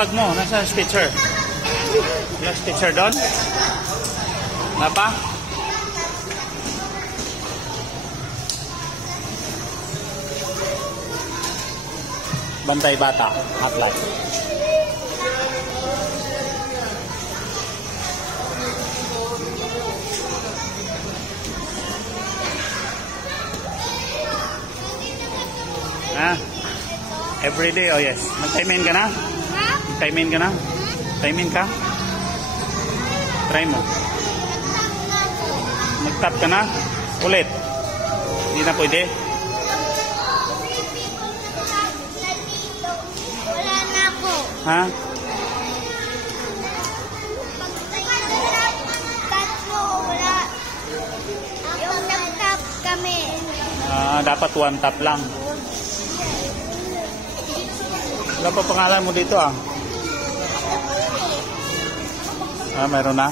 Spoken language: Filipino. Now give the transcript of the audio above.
bag mo? Nasa stitcher? Wala stitcher doon? Wala pa? Bantay Bata, hotline. Ah, everyday, oh yes. Mag-time-in ka na? Mag-time-in ka na? Time-in ka? Try mo. Mag-tap ka na? Ulit. Hindi na pwede? Wala na ako. Ha? Tatlo, wala. Yung nag-tap kami. Dapat one tap lang. Wala pa pangalan mo dito ah. Meron na.